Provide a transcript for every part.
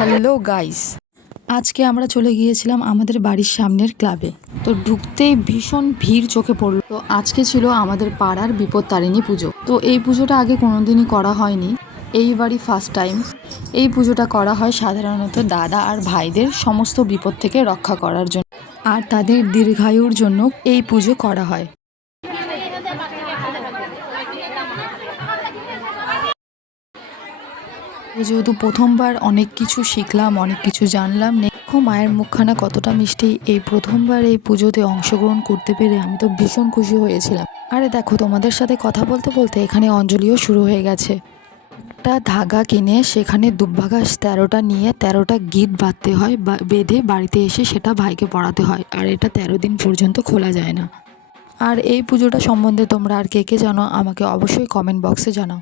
Hello guys, আজকে আমরা চলে গিয়েছিলাম আমাদের বাড়ির সামনের ক্লাবে। তো ঢুকতেই ভীষণ ভিড় চোখে পড়লো। তো আজকে ছিল আমাদের পাড়ার বিপত্তারিণী পুজো। তো এই পুজোটা আগে কোনোদিনই করা হয়নি, এইবারই ফার্স্ট টাইম। এই পুজোটা করা হয় সাধারণত দাদা আর ভাইদের সমস্ত বিপদ থেকে রক্ষা করার জন্য, আর তাদের দীর্ঘায়ুর জন্য এই পুজো করা হয়। যেহেতু প্রথমবার অনেক কিছু শিখলাম, অনেক কিছু জানলাম। দেখো মায়ের মুখখানা কতটা মিষ্টি। এই প্রথমবার এই পুজোতে অংশগ্রহণ করতে পেরে আমি তো ভীষণ খুশি হয়েছিলাম। আরে দেখো, তোমাদের সাথে কথা বলতে বলতে এখানে অঞ্জলিও শুরু হয়ে গেছে। একটা ধাগা কিনে সেখানে দুব্বাঘাস 13টা নিয়ে 13টা গিট বাঁধতে হয়, বেঁধে বাড়িতে এসে সেটা ভাইকে পড়াতে হয়। আর এটা 13 দিন পর্যন্ত খোলা যায় না। আর এই পুজোটা সম্বন্ধে তোমরা আর কে কে জানো আমাকে অবশ্যই কমেন্ট বক্সে জানাও।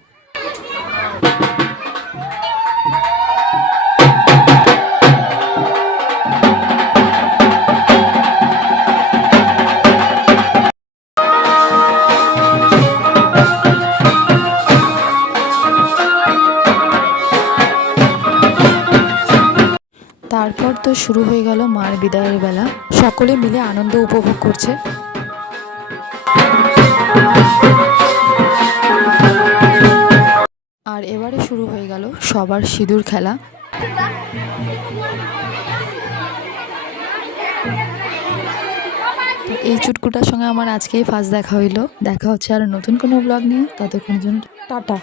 তারপর তো শুরু হয়ে গেল মার বিদায়ের বেলা। সকলে মিলে আনন্দ উপভোগ করছে। আর এবারে শুরু হয়ে গেল সবার সিঁদুর খেলা। এই চুটকুটার সঙ্গে আমার আজকেই ফার্স্ট দেখা হইলো। দেখা হচ্ছে আর নতুন কোনো ব্লগ নিয়ে। ততক্ষণের জন্য টাটা।